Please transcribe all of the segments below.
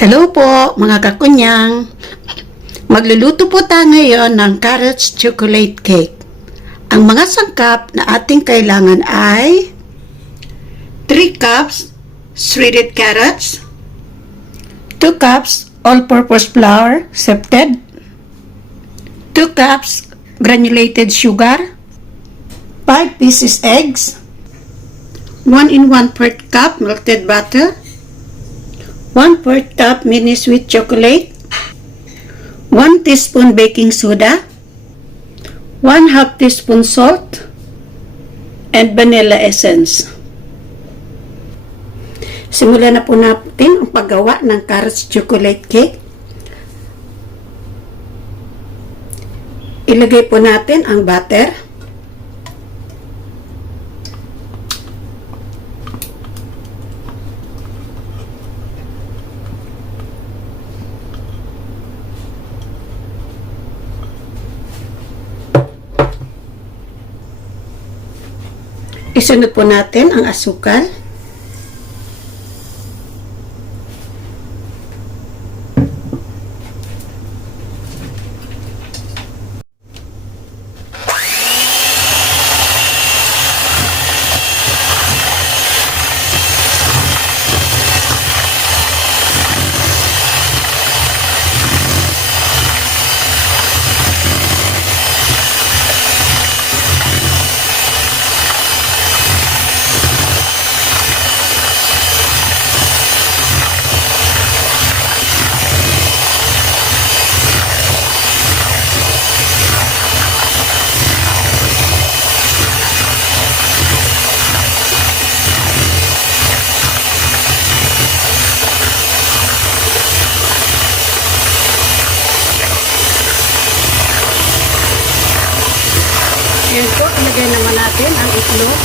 Hello po mga kakunyang! Magluluto po tayo ngayon ng carrots chocolate cake. Ang mga sangkap na ating kailangan ay 3 cups shredded carrots, 2 cups all-purpose flour sifted, 2 cups granulated sugar, 5 pieces eggs, 1 and 1/4 cup melted butter, 1/4 cup mini sweet chocolate, 1 teaspoon baking soda, 1/2 teaspoon salt, and vanilla essence. Simulan na po natin ang paggawa ng carrots chocolate cake. Ilagay po natin ang butter. Isunod po natin ang asukal. Ayan po, ilagay naman natin ang itlog.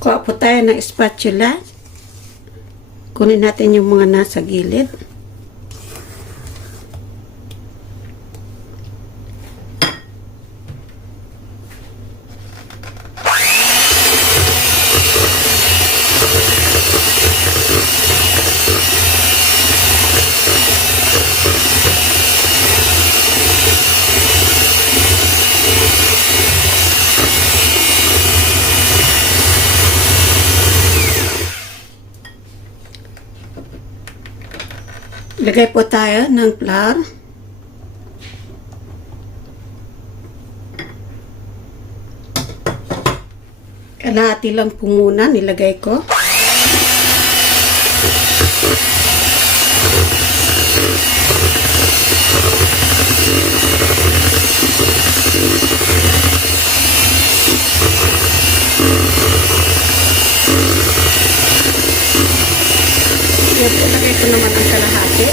Kuha po tayo ng spatula. Kunin natin yung mga nasa gilid. Lagay po tayo ng flour. Kalahati lang po muna nilagay ko. Ilagay ko naman ang kalahati.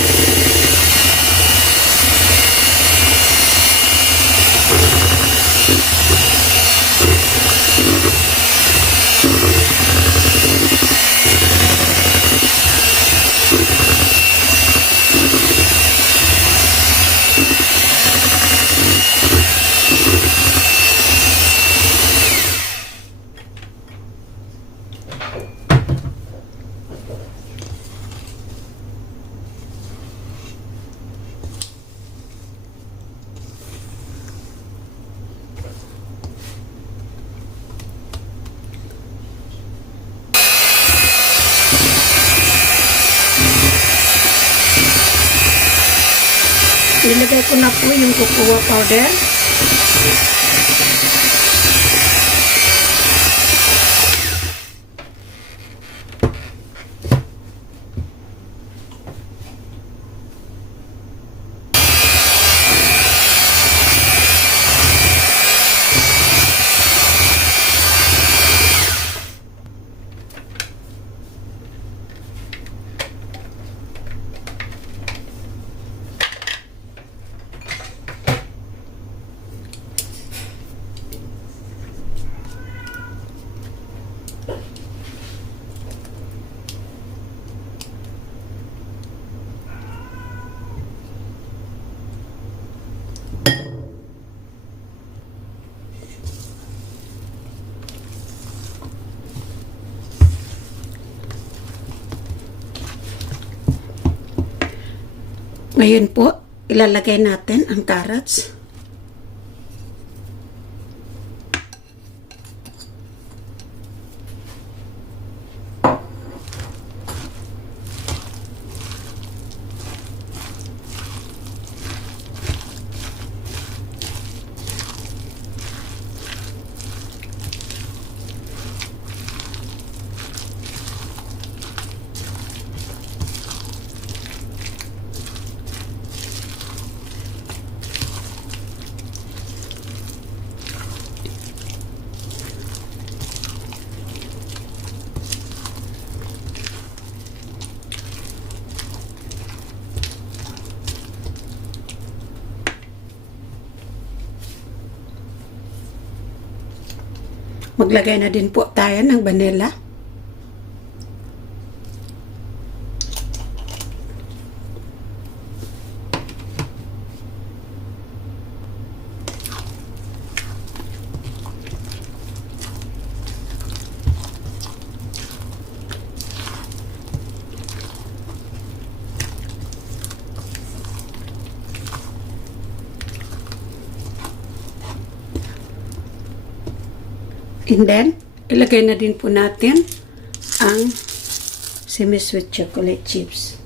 Nilagay ko na po yung cocoa powder. Ngayon po, ilalagay natin ang carrots. Maglagay na din po tayo ng vanilla. And then, ilagay na din po natin ang semi-sweet chocolate chips.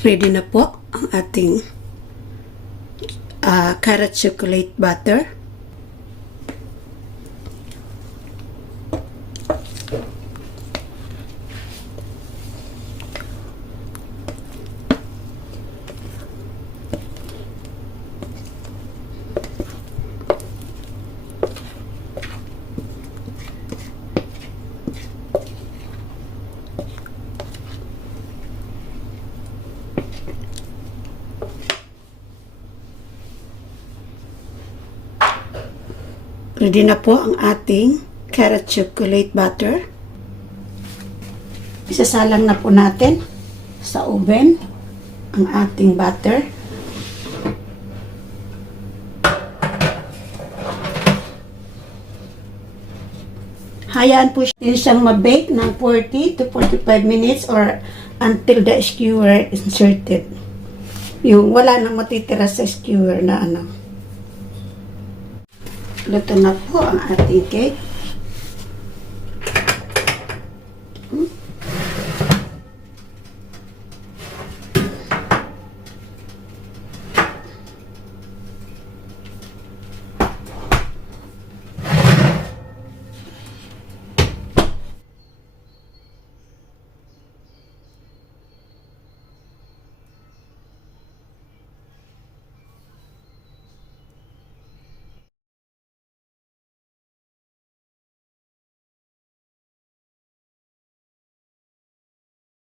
Ready na po ang ating carrot chocolate butter. Ready na po ang ating carrot chocolate butter. Isasalang na po natin sa oven ang ating butter. Hayaan po siyang ma-bake ng 40 to 45 minutes or until the skewer is inserted. Yung wala nang matitira sa skewer na ano. Luto na po ang ating cake.